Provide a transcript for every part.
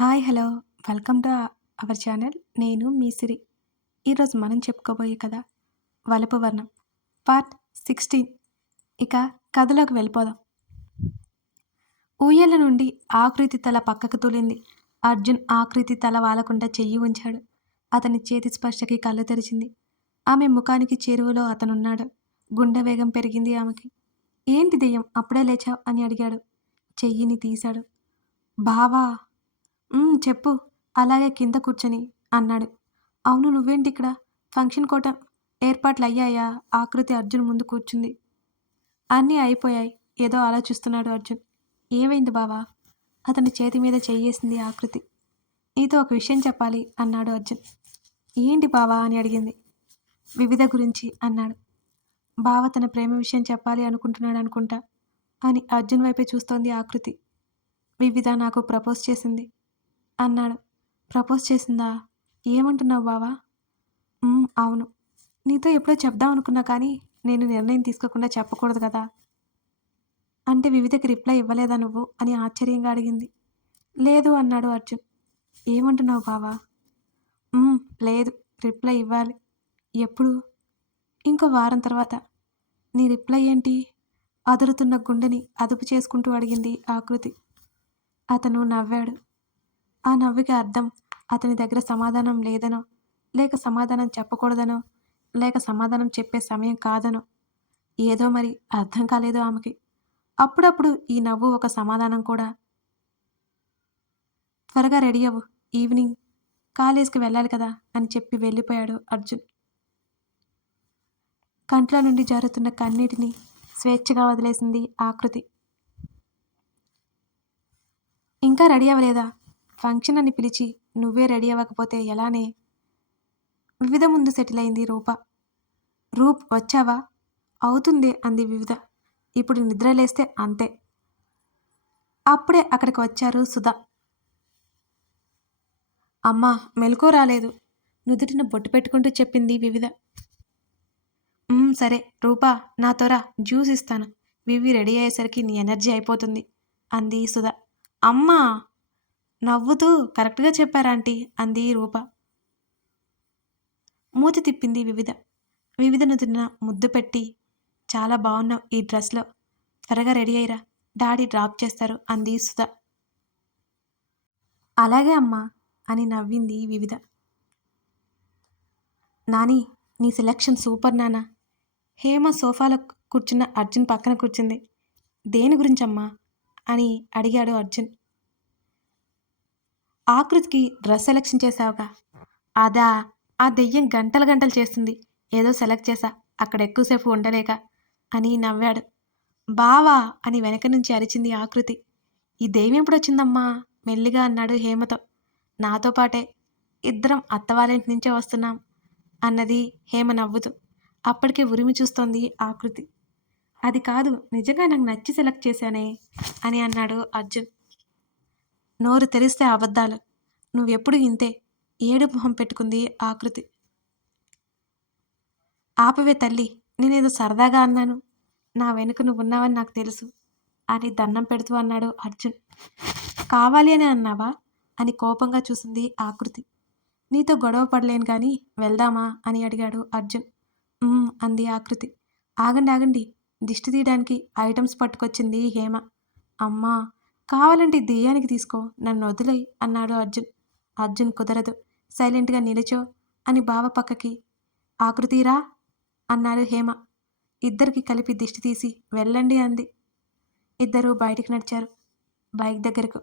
Hi hello. Welcome to our channel. నేను మీ సిరి. ఈరోజు మనం చెప్పుకోబోయే కథ వలపు వర్ణం పార్ట్ సిక్స్టీన్. ఇక కథలోకి వెళ్ళిపోదాం. ఊయల నుండి ఆకృతి తల పక్కకు తూలింది. అర్జున్ ఆకృతి తల వాలకుండా చెయ్యి ఉంచాడు అతని చేతి స్పర్శకి కళ్ళు తెరిచింది. ఆమె ముఖానికి చేరువలో అతనున్నాడు. గుండె వేగం పెరిగింది ఆమెకి. ఏంటి దెయ్యం అప్పుడే లేచావు? అని అడిగాడు. చెయ్యిని తీశాడు. బావా చెప్పు అలాగే కింద కూర్చొని అన్నాడు. అవును నువ్వేంటి ఇక్కడ ఫంక్షన్ కోట ఏర్పాట్లు అయ్యాయా ఆకృతి అర్జున్ ముందు కూర్చుంది. అన్నీ అయిపోయాయి ఏదో ఆలోచిస్తున్నాడు అర్జున్. ఏమైంది బావా? అతని చేతి మీద చెయ్యేసింది ఆకృతి. నీతో ఒక విషయం చెప్పాలి అన్నాడు అర్జున్. ఏంటి బావా అని అడిగింది. వివిధ గురించి అన్నాడు. బావ తన ప్రేమ విషయం చెప్పాలి అనుకుంటున్నాడు అనుకుంటా అని అర్జున్ వైపే చూస్తోంది ఆకృతి. వివిధ నాకు ప్రపోజ్ చేసింది. అన్నాడు. ప్రపోజ్ చేసిందా? ఏమంటున్నావు బావా? అవును. నీతో ఎప్పుడో చెప్దాం అనుకున్నా కానీ నేను నిర్ణయం తీసుకోకుండా చెప్పకూడదు కదా. అంటే వివిధకి రిప్లై ఇవ్వలేదా నువ్వు? అని ఆశ్చర్యంగా అడిగింది. లేదు అన్నాడు అర్జున్. ఏమంటున్నావు బావా? లేదు. రిప్లై ఇవ్వాలి. ఎప్పుడు? ఇంకో వారం తర్వాత. నీ రిప్లై ఏంటి? అదురుతున్న గుండెని అదుపు చేసుకుంటూ అడిగింది ఆకృతి అతను నవ్వాడు. ఆ నవ్వుకి అర్థం. అతని దగ్గర సమాధానం లేదనో లేక సమాధానం చెప్పకూడదనో లేక సమాధానం చెప్పే సమయం కాదనో ఏదో మరి అర్థం కాలేదు ఆమెకి. అప్పుడప్పుడు ఈ నవ్వు ఒక సమాధానం కూడా. త్వరగా రెడీ అవ్వు. ఈవినింగ్. కాలేజ్కి వెళ్ళాలి కదా అని చెప్పి వెళ్ళిపోయాడు అర్జున్. కంట్ల నుండి జారుతున్న కన్నీటిని స్వేచ్ఛగా వదిలేసింది ఆకృతి. ఇంకా రెడీ అవ్వలేదా? ఫంక్షన్ అని పిలిచి నువ్వే రెడీ అవ్వకపోతే ఎలానే? వివిధ ముందు సెటిల్ అయింది రూప. రూప్ వచ్చావా? అవుతుంది అంది వివిధ. ఇప్పుడు నిద్రలేస్తే అంతే. అప్పుడే అక్కడికి వచ్చారు సుధా. అమ్మా మెలకు రాలేదు. నుదుటిన బొట్టు పెట్టుకుంటూ చెప్పింది వివిధ. సరే రూపా నా త్వర జ్యూస్ ఇస్తాను. వివి రెడీ అయ్యేసరికి నీ ఎనర్జీ అయిపోతుంది అంది సుధా. అమ్మా! నవ్వుతూ కరెక్ట్గా చెప్పారాంటీ అంది రూప. మూతి తిప్పింది వివిధ. వివిధను తిన్న ముద్దు పెట్టి చాలా బాగున్నావు ఈ డ్రెస్లో. త్వరగా రెడీ అయ్యిరా. డాడీ డ్రాప్ చేస్తారు అంది సుధ. అలాగే అమ్మా అని నవ్వింది వివిధ. నాని నీ సెలక్షన్ సూపర్ నానా. హేమ సోఫాలో కూర్చున్న అర్జున్ పక్కన కూర్చుంది. దేని గురించమ్మా? అని అడిగాడు అర్జున్. ఆకృతికి డ్రెస్ సెలెక్షన్ చేసావుగా? అదా ఆ దెయ్యం గంటలు గంటలు చేస్తుంది. ఏదో సెలెక్ట్ చేశా. అక్కడ ఎక్కువసేపు ఉండలేక అని నవ్వాడు. బావా అని వెనక నుంచి అరిచింది ఆకృతి. ఈ దెయ్యం ఎప్పుడొచ్చిందమ్మా మెల్లిగా అన్నాడు హేమతో. నాతో పాటే ఇద్దరం అత్తవారింటి నుంచే వస్తున్నాం అన్నది హేమ నవ్వుతూ. అప్పటికే ఉరిమి చూస్తోంది ఆకృతి. అది కాదు నిజంగా నాకు నచ్చి సెలెక్ట్ చేశానే అని అన్నాడు అర్జున్. నోరు తెరిస్తే అబద్ధాలు. నువ్వెప్పుడు ఇంతే. ఏడు మొహం పెట్టుకుంది ఆకృతి ఆపవే తల్లి నేనేదో సరదాగా అన్నాను. నా వెనుక నువ్వు ఉన్నావని నాకు తెలుసు. అని దండం పెడుతూ అన్నాడు అర్జున్. కావాలి అని అన్నావా? అని కోపంగా చూసింది ఆకృతి నీతో గొడవ పడలేను కానీ వెళ్దామా? అని అడిగాడు అర్జున్. అంది ఆకృతి ఆగండి ఆగండి. దిష్టి తీయడానికి ఐటమ్స్ పట్టుకొచ్చింది హేమ. అమ్మా కావాలంటే దెయ్యానికి తీసుకో నన్ను వదిలేయ్ అన్నాడు అర్జున్. అర్జున్ కుదరదు సైలెంట్గా నిలిచో అని బావ పక్కకి. ఆకృతిరా? అన్నారు హేమ. ఇద్దరికి కలిపి దిష్టి తీసి వెళ్ళండి అంది. ఇద్దరూ బయటికి నడిచారు బైక్ దగ్గరకు.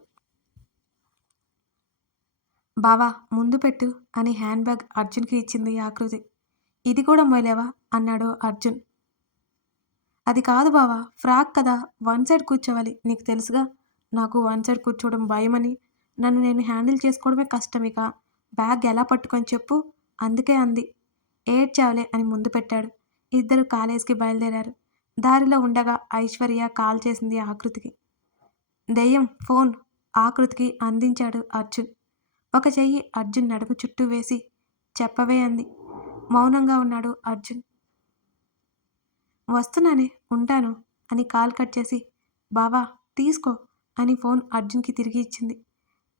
బావా ముందు పెట్టు అని హ్యాండ్ బ్యాగ్ అర్జున్కి ఇచ్చింది ఆకృతి. ఇది కూడా మొయలేవా అన్నాడు అర్జున్. అది కాదు బావా ఫ్రాక్ కదా వన్ సైడ్ కూర్చోవాలి నీకు తెలుసుగా. నాకు వన్ సైడ్ కూర్చోవడం భయమని నన్ను నేను హ్యాండిల్ చేసుకోవడమే కష్టం ఇక. బ్యాగ్ ఎలా పట్టుకొని చెప్పు? అందుకే అంది. ఏడ్చావులే అని ముందు పెట్టాడు. ఇద్దరు కాలేజ్కి బయలుదేరారు. దారిలో ఉండగా ఐశ్వర్య కాల్ చేసింది ఆకృతికి. దెయ్యం ఫోన్ ఆకృతికి అందించాడు అర్జున్. ఒక చెయ్యి అర్జున్ నడుము చుట్టూ వేసి చెప్పవే అంది. మౌనంగా ఉన్నాడు అర్జున్. వస్తున్నానే ఉంటాను అని కాల్ కట్ చేసి బావా తీసుకో. అని ఫోన్ అర్జున్కి తిరిగి ఇచ్చింది.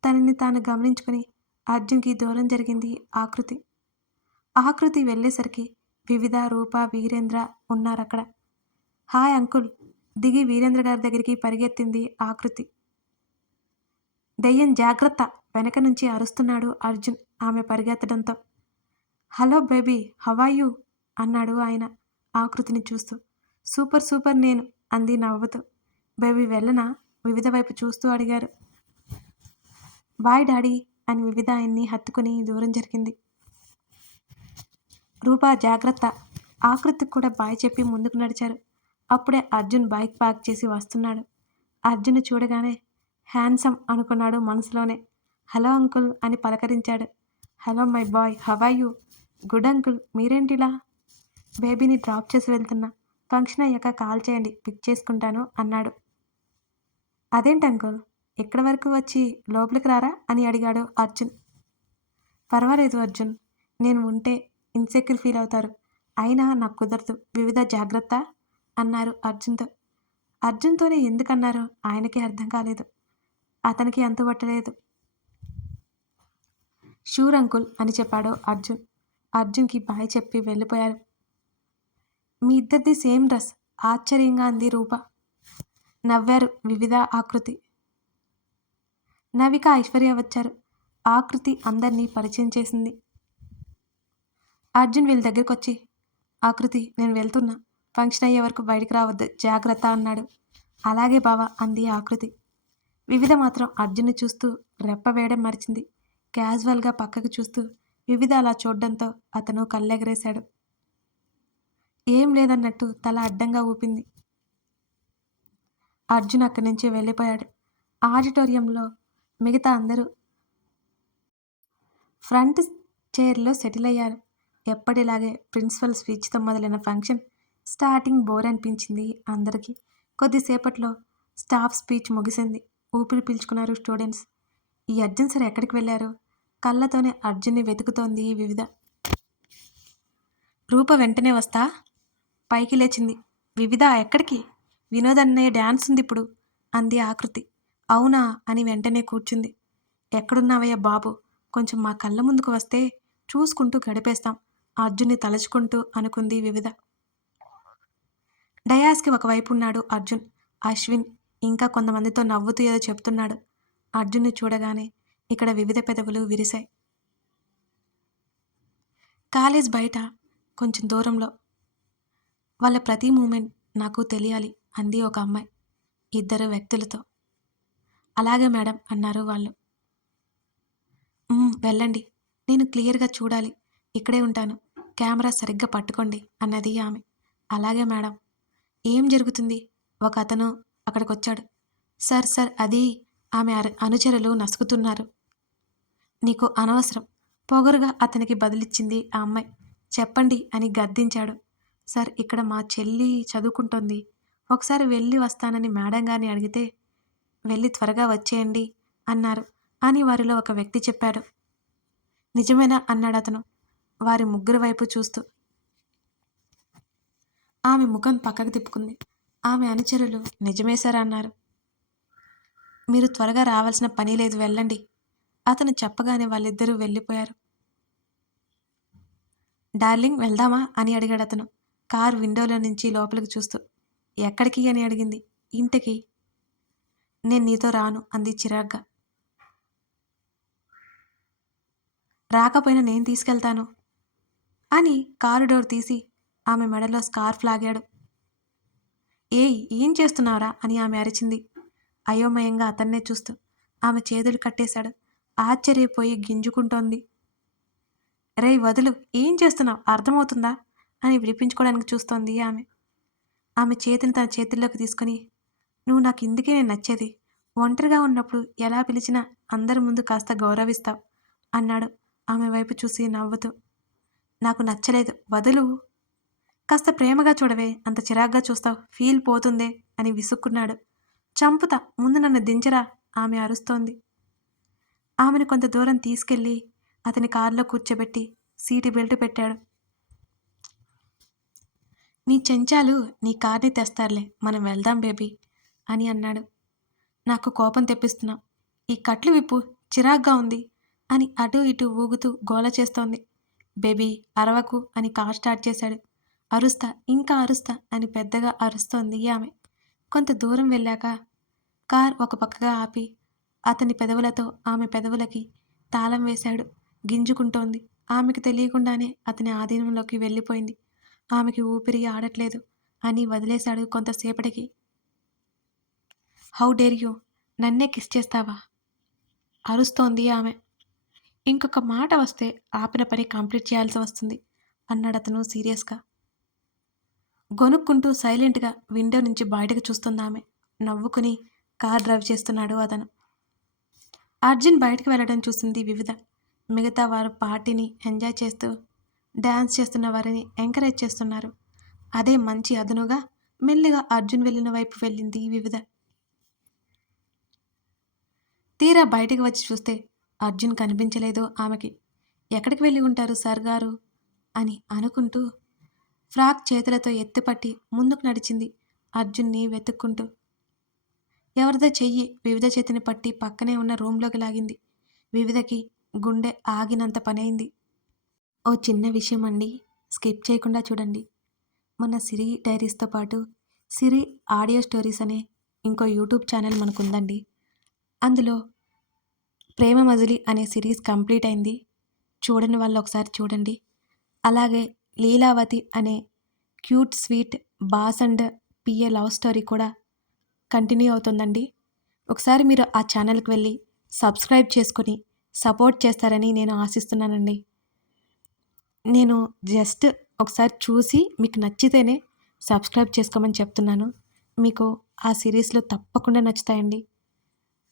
తనని తాను గమనించుకుని అర్జున్కి దూరం జరిగింది ఆకృతి. ఆకృతి వెళ్ళేసరికి వివిధ రూప వీరేంద్ర ఉన్నారక్కడ. Hi uncle! దిగి వీరేంద్ర గారి దగ్గరికి పరిగెత్తింది ఆకృతి. దెయ్యం జాగ్రత్త! వెనక నుంచి అరుస్తున్నాడు అర్జున్ ఆమె పరిగెత్తడంతో. హలో బేబీ హవాయు అన్నాడు ఆయన ఆకృతిని చూస్తూ. సూపర్ సూపర్ నేను అంది నవ్వుతూ. బేబీ వెళ్ళనా? వివిధ వైపు చూస్తూ అడిగారు. బాయ్ డాడీ అని వివిధ ఆయన్ని హత్తుకుని దూరం జరిగింది. రూపా జాగ్రత్త ఆకృతికి కూడా బాయ్ చెప్పి ముందుకు నడిచారు. అప్పుడే అర్జున్ బైక్ పార్క్ చేసి వస్తున్నాడు. అర్జున్ చూడగానే హ్యాండ్సమ్ అనుకున్నాడు మనసులోనే. హలో అంకుల్ అని పలకరించాడు. Hello my boy how are you? Good uncle మీరేంటిలా? బేబీని డ్రాప్ చేసి వెళ్తున్నా. ఫంక్షన్ అయ్యాక కాల్ చేయండి పిక్ చేసుకుంటాను అన్నాడు. అదేంటి అంకుల్? ఎక్కడి వరకు వచ్చి లోపలికి రారా? అని అడిగాడు అర్జున్. పర్వాలేదు అర్జున్. నేను ఉంటే ఇన్సెక్యూర్ ఫీల్ అవుతారు. అయినా నాకు కుదరదు. వివిధ జాగ్రత్త అన్నారు అర్జున్తో. అర్జున్తోనే ఎందుకన్నారు? ఆయనకి అర్థం కాలేదు. అతనికి అంతుపట్టలేదు. షూర్ అంకుల్ అని చెప్పాడు అర్జున్. అర్జున్కి బాయ్ చెప్పి వెళ్ళిపోయారు. మీ ఇద్దరిది సేమ్ డ్రెస్. ఆశ్చర్యంగా అంది రూప. నవ్వారు వివిధ ఆకృతి. నవిక ఐశ్వర్య వచ్చారు. ఆకృతి అందరినీ పరిచయం చేసింది. అర్జున్ వీళ్ళ దగ్గరికి వచ్చి ఆకృతి నేను వెళ్తున్నా. ఫంక్షన్ అయ్యే వరకు బయటికి రావద్దు. జాగ్రత్త అన్నాడు. అలాగే బావా అంది ఆకృతి. వివిధ మాత్రం అర్జున్ని చూస్తూ రెప్ప వేయడం మరిచింది. క్యాజువల్గా పక్కకు చూస్తూ వివిధ అలా చూడడంతో అతను కళ్ళెగరేశాడు. ఏం లేదన్నట్టు తల అడ్డంగా ఊపింది. అర్జున్ అక్కడి నుంచి వెళ్ళిపోయాడు. ఆడిటోరియంలో మిగతా అందరూ ఫ్రంట్ చైర్లో సెటిల్ అయ్యారు. ఎప్పటిలాగే ప్రిన్సిపల్ స్పీచ్తో మొదలైన ఫంక్షన్ స్టార్టింగ్ బోర్ అనిపించింది అందరికీ. కొద్దిసేపట్లో స్టాఫ్ స్పీచ్ ముగిసింది. ఊపిరి పీల్చుకున్నారు స్టూడెంట్స్. ఈ అర్జున్ సార్ ఎక్కడికి వెళ్ళారు? కళ్ళతోనే అర్జున్ని వెతుకుతోంది వివిధ. రూప వెంటనే వస్తా? పైకి లేచింది. వివిధ ఎక్కడికి? వినోద్ అన్నయ్య డ్యాన్స్ ఉంది ఇప్పుడు అంది ఆకృతి. అవునా? అని వెంటనే కూర్చుంది. ఎక్కడున్నావయ్యా బాబు? కొంచెం మా కళ్ళ ముందుకు వస్తే చూసుకుంటూ గడిపేస్తాం. అర్జున్ని తలుచుకుంటూ అనుకుంది వివిధ. డయాస్కి ఒకవైపు ఉన్నాడు అర్జున్. అశ్విన్ ఇంకా కొంతమందితో నవ్వుతూ ఏదో చెప్తున్నాడు. అర్జున్ని చూడగానే ఇక్కడ వివిధ పెదవులు విరిశాయి. కాలేజ్ బయట కొంచెం దూరంలో. వాళ్ళ ప్రతి మూమెంట్ నాకు తెలియాలి. అంది ఒక అమ్మాయి ఇద్దరు వ్యక్తులతో. అలాగే మేడం అన్నారు వాళ్ళు. వెళ్ళండి. నేను క్లియర్గా చూడాలి. ఇక్కడే ఉంటాను. కెమెరా సరిగ్గా పట్టుకోండి అన్నది ఆమె. అలాగే మేడం. ఏం జరుగుతుంది? ఒక అతను అక్కడికి వచ్చాడు సార్ సార్ అది ఆమె అనుచరులు నసుకుతున్నారు. నీకు అనవసరం. పొగరుగా అతనికి బదిలిచ్చింది ఆ అమ్మాయి. చెప్పండి అని గద్దించాడు. సార్ ఇక్కడ మా చెల్లి చదువుకుంటోంది. ఒకసారి వెళ్ళి వస్తానని మేడం గారిని అడిగితే వెళ్ళి త్వరగా వచ్చేయండి అన్నారు. అని వారిలో ఒక వ్యక్తి చెప్పాడు. నిజమేనా అన్నాడు అతను. వారి ముగ్గురు వైపు చూస్తూ. ఆమె ముఖం పక్కకు తిప్పుకుంది. ఆమె అనుచరులు నిజమే సార్ అన్నారు. మీరు త్వరగా రావాల్సిన పని లేదు వెళ్ళండి అతను చెప్పగానే వాళ్ళిద్దరూ వెళ్ళిపోయారు. డార్లింగ్ వెళ్దామా అని అడిగాడు అతను. కార్ విండోలో నుంచి లోపలికి చూస్తూ. ఎక్కడికి అని అడిగింది. ఇంటికి. నేను నీతో రాను అంది చిరాగ్గా. రాకపోయినా నేను తీసుకెళ్తాను అని కారు డోర్ తీసి ఆమె మెడలో స్కార్ఫ్ లాగాడు. ఏయ్ ఏం చేస్తున్నావురా అని ఆమె అరిచింది. అయోమయంగా అతన్నే చూస్తూ ఆమె చేతులు కట్టేశాడు. ఆశ్చర్యపోయి గింజుకుంటోంది. రేయ్ వదులు ఏం చేస్తున్నావు? అర్థమవుతుందా? అని విడిపించుకోవడానికి చూస్తోంది ఆమె. ఆమె చేతిని తన చేతుల్లోకి తీసుకుని నువ్వు నాకు ఇందుకే నేను నచ్చేది. ఒంటరిగా ఉన్నప్పుడు ఎలా పిలిచినా అందరి ముందు కాస్త గౌరవిస్తావు అన్నాడు ఆమె వైపు చూసి నవ్వుతూ. నాకు నచ్చలేదు. వదులు. కాస్త ప్రేమగా చూడవే. అంత చిరాగ్గా చూస్తావు. ఫీల్ పోతుందే అని విసుక్కున్నాడు. చంపుతా. ముందు నన్ను దించరా ఆమె అరుస్తోంది. ఆమెను కొంత దూరం తీసుకెళ్ళి అతని కారులో కూర్చోబెట్టి సీటు బెల్ట్ పెట్టాడు. నీ చెంచాలు నీ కార్ని తెస్తారులే మనం వెళ్దాం బేబీ అని అన్నాడు. నాకు కోపం తెప్పిస్తున్నావు ఈ కట్లు విప్పు చిరాగ్గా ఉంది అని అటూ ఇటూ ఊగుతూ గోల చేస్తోంది. బేబీ అరవకు అని కార్ స్టార్ట్ చేశాడు. అరుస్తా ఇంకా అరుస్తా అని పెద్దగా అరుస్తోంది ఆమె. కొంత దూరం వెళ్ళాక కార్ ఒక పక్కగా ఆపి అతని పెదవులతో ఆమె పెదవులకి తాళం వేశాడు. గింజుకుంటోంది. ఆమెకు తెలియకుండానే అతని ఆధీనంలోకి వెళ్ళిపోయింది. ఆమెకి ఊపిరి ఆడట్లేదు అని వదిలేశాడు కొంతసేపటికి. How dare you? నన్నే కిస్ చేస్తావా? అరుస్తోంది ఆమె. ఇంకొక మాట వస్తే ఆపిన పని కంప్లీట్ చేయాల్సి వస్తుంది అన్నాడు అతను సీరియస్గా. గొనుక్కుంటూ సైలెంట్గా విండో నుంచి బయటకు చూస్తుంది ఆమె. నవ్వుకుని కార్ డ్రైవ్ చేస్తున్నాడు అతను. అర్జున్ బయటకు వెళ్ళడం చూసింది వివిధ. మిగతా వారు పార్టీని ఎంజాయ్ చేస్తూ డ్యాన్స్ చేస్తున్న వారిని ఎంకరేజ్ చేస్తున్నారు. అదే మంచి అదనుగా మెల్లిగా అర్జున్ వెళ్ళిన వైపు వెళ్ళింది వివిధ. తీరా బయటికి వచ్చి చూస్తే అర్జున్ కనిపించలేదు ఆమెకి. ఎక్కడికి వెళ్ళి ఉంటారు సార్ గారు? అని అనుకుంటూ ఫ్రాక్ చేతులతో ఎత్తిపట్టి ముందుకు నడిచింది అర్జున్ని వెతుక్కుంటూ. ఎవరిదో చెయ్యి వివిధ చేతిని పట్టి పక్కనే ఉన్న రూమ్లోకి లాగింది. వివిధకి గుండె ఆగినంత పనైంది. ఓ చిన్న విషయం అండి స్కిప్ చేయకుండా చూడండి. మన సిరి డైరీస్తో పాటు సిరి ఆడియో స్టోరీస్ అనే ఇంకో యూట్యూబ్ ఛానల్ మనకుందండి. అందులో ప్రేమ మజిలి అనే సిరీస్ కంప్లీట్ అయింది. చూడని వాళ్ళు ఒకసారి చూడండి. అలాగే లీలావతి అనే cute sweet boss and PA love story కూడా కంటిన్యూ అవుతుందండి. ఒకసారి మీరు ఆ ఛానల్కి వెళ్ళి సబ్స్క్రైబ్ చేసుకుని సపోర్ట్ చేస్తారని నేను ఆశిస్తున్నానండి. నేను జస్ట్ ఒకసారి చూసి మీకు నచ్చితేనే సబ్స్క్రైబ్ చేసుకోమని చెప్తున్నాను. మీకు ఆ సిరీస్లో తప్పకుండా నచ్చుతాయండి.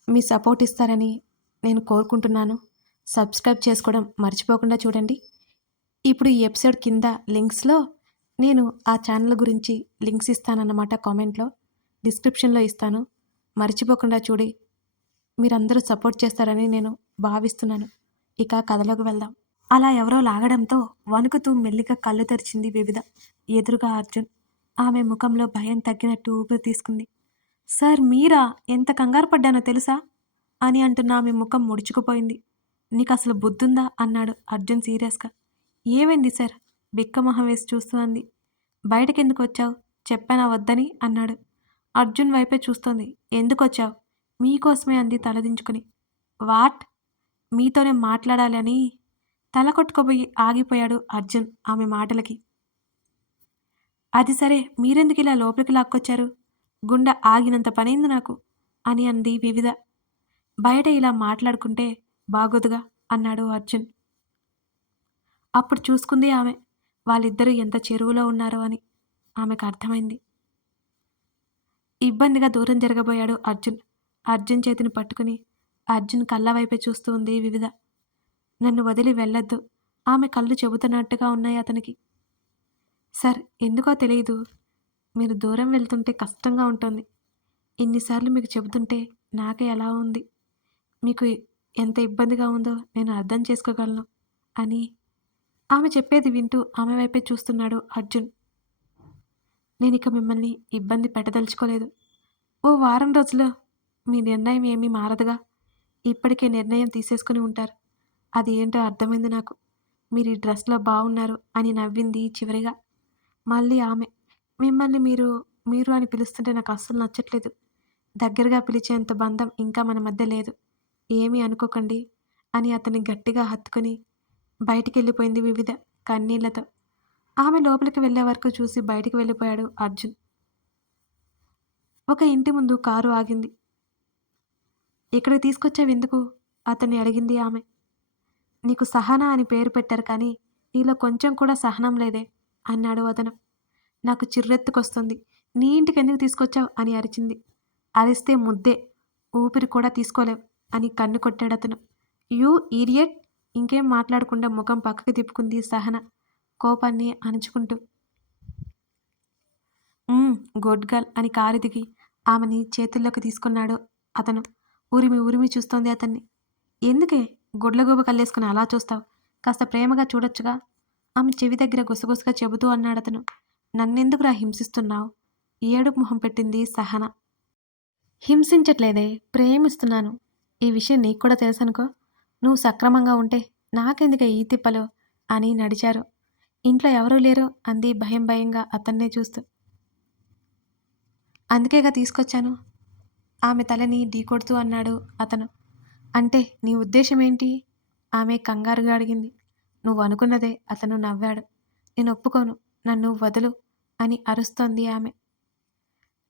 మీ సపోర్ట్ ఇస్తారని నేను కోరుకుంటున్నాను. సబ్స్క్రైబ్ చేసుకోవడం మర్చిపోకుండా చూడండి. ఇప్పుడు ఈ ఎపిసోడ్ కింద లింక్స్లో నేను ఆ ఛానల్ గురించి లింక్స్ ఇస్తానన్నమాట కామెంట్లో. డిస్క్రిప్షన్లో ఇస్తాను. మర్చిపోకుండా చూడి. మీరందరూ సపోర్ట్ చేస్తారని నేను భావిస్తున్నాను. ఇక కథలోకి వెళ్దాం. అలా ఎవరో లాగడంతో వణుకుతూ మెల్లిగా కళ్ళు తెరిచింది వివిధ. ఎదురుగా అర్జున్. ఆమె ముఖంలో భయం తగ్గినట్టు ఊపిరి తీసుకుంది. సార్ మీరా? ఎంత కంగారు పడ్డానో తెలుసా? అని అంటున్న ఆమె ముఖం ముడుచుకుపోయింది. నీకు అసలు బుద్ధుందా? అన్నాడు అర్జున్ సీరియస్గా. ఏమైంది సార్? బిక్కమొహం వేసి చూస్తుంది. బయటకెందుకు వచ్చావు? చెప్పానా వద్దని? అన్నాడు. అర్జున్ వైపే చూస్తోంది. ఎందుకు వచ్చావు? మీకోసమే అంది తలదించుకుని. వాట్? మీతోనే మాట్లాడాలి అని తల కొట్టుకోబోయి ఆగిపోయాడు అర్జున్ ఆమె మాటలకి. అది సరే మీరెందుకు ఇలా లోపలికి లాక్కొచ్చారు? గుండె ఆగినంత పనైంది నాకు అని అంది వివిధ. బయట ఇలా మాట్లాడుకుంటే బాగోదుగా అన్నాడు అర్జున్. అప్పుడు చూసుకుంది ఆమె వాళ్ళిద్దరూ ఎంత చెరువులో ఉన్నారో అని ఆమెకు అర్థమైంది. ఇబ్బందిగా దూరం జరగబోయాడు అర్జున్. అర్జున్ చేతిని పట్టుకుని అర్జున్ కళ్ళ వైపే చూస్తూ ఉంది వివిధ. నన్ను వదిలి వెళ్ళొద్దు. ఆమె కళ్ళు చెబుతున్నట్టుగా ఉన్నాయి అతనికి. సార్ ఎందుకో తెలియదు మీరు దూరం వెళ్తుంటే కష్టంగా ఉంటుంది. ఇన్నిసార్లు మీకు చెబుతుంటే నాకే ఎలా ఉంది. మీకు ఎంత ఇబ్బందిగా ఉందో నేను అర్థం చేసుకోగలను అని ఆమె చెప్పేది వింటూ ఆమె వైపే చూస్తున్నాడు అర్జున్. నేను ఇక మిమ్మల్ని ఇబ్బంది పెట్టదలుచుకోలేదు. ఓ వారం రోజుల్లో మీ నిర్ణయం ఏమీ మారదుగా. ఇప్పటికే నిర్ణయం తీసేసుకుని ఉంటారు. అది ఏంటో అర్థమైంది నాకు. మీరు ఈ డ్రెస్లో బాగున్నారు అని నవ్వింది చివరిగా. మళ్ళీ ఆమె మిమ్మల్ని మీరు మీరు అని పిలుస్తుంటే నాకు అస్సలు నచ్చట్లేదు. దగ్గరగా పిలిచేంత బంధం ఇంకా మన మధ్య లేదు. ఏమీ అనుకోకండి అని అతన్ని గట్టిగా హత్తుకుని బయటికి వెళ్ళిపోయింది వివిధ కన్నీళ్ళతో. ఆమె లోపలికి వెళ్ళే వరకు చూసి బయటికి వెళ్ళిపోయాడు అర్జున్. ఒక ఇంటి ముందు కారు ఆగింది. ఇక్కడికి తీసుకొచ్చావు ఎందుకు అతన్ని అడిగింది ఆమె. నీకు సహనా అని పేరు పెట్టారు కానీ నీలో కొంచెం కూడా సహనం లేదే అన్నాడు అతను నాకు చిర్రెత్తుకొస్తుంది. నీ ఇంటికి ఎందుకు తీసుకొచ్చావు? అని అరిచింది. అరిస్తే ముద్దే. ఊపిరి కూడా తీసుకోలేవు అని కన్ను కొట్టాడు అతను. యూ ఈడియట్ ఇంకేం మాట్లాడకుండా ముఖం పక్కకి తిప్పుకుంది సహన కోపాన్ని అణుచుకుంటూ. Good girl! అని కారు దిగి ఆమెని చేతుల్లోకి తీసుకున్నాడు అతను. ఉరిమి ఉరిమి చూస్తోంది అతన్ని. ఎందుకే? గుడ్లగూబ కల్లేసుకుని అలా చూస్తావు. కాస్త ప్రేమగా చూడొచ్చుగా. ఆమె చెవి దగ్గర గుసగుసగా చెబుతూ అన్నాడు అతను నన్నెందుకురా హింసిస్తున్నావు? ఏడుపు మొహం పెట్టింది సహన. హింసించట్లేదే ప్రేమిస్తున్నాను. ఈ విషయం నీకు కూడా తెలుసనుకో. నువ్వు సక్రమంగా ఉంటే నాకెందుకే ఈ తిప్పలు? అని నడిచారు. ఇంట్లో ఎవరూ లేరు అంది భయం భయంగా అతన్నే చూస్తూ. అందుకేగా తీసుకొచ్చాను? ఆమె తలని ఢీకొడుతూ అన్నాడు అతను. అంటే నీ ఉద్దేశం ఏంటి ఆమె కంగారుగా అడిగింది. నువ్వు అనుకున్నదే అతను నవ్వాడు. నేను ఒప్పుకోను. నన్ను వదులు అని అరుస్తోంది ఆమె.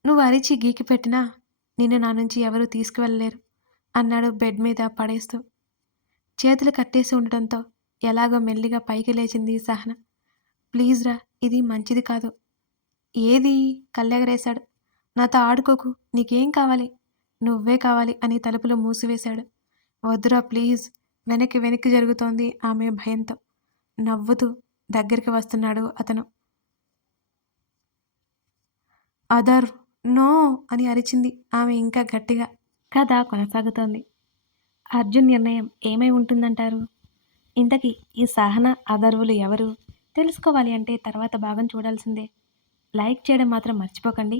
నువ్వు అరిచి గీకి పెట్టినా నిన్ను నా నుంచి ఎవరూ తీసుకువెళ్ళలేరు అన్నాడు బెడ్ మీద పడేస్తూ. చేతులు కట్టేసి ఉండటంతో ఎలాగో మెల్లిగా పైకి లేచింది సహన. ప్లీజ్ రా ఇది మంచిది కాదు. ఏది? కళ్ళెగరేశాడు. నాతో ఆడుకోకు నీకేం కావాలి? నువ్వే కావాలి అని తలుపులు మూసివేశాడు. వద్దురా ప్లీజ్. వెనక్కి వెనక్కి జరుగుతోంది ఆమె భయంతో. నవ్వుతూ దగ్గరికి వస్తున్నాడు అతను. అదర్ నో అని అరిచింది ఆమె ఇంకా గట్టిగా. కథ కొనసాగుతోంది. అర్జున్ నిర్ణయం ఏమై ఉంటుందంటారు? ఇంతకీ ఈ సహన అదర్వులు ఎవరు? తెలుసుకోవాలి అంటే తర్వాత భాగం చూడాల్సిందే. లైక్ చేయడం మాత్రం మర్చిపోకండి.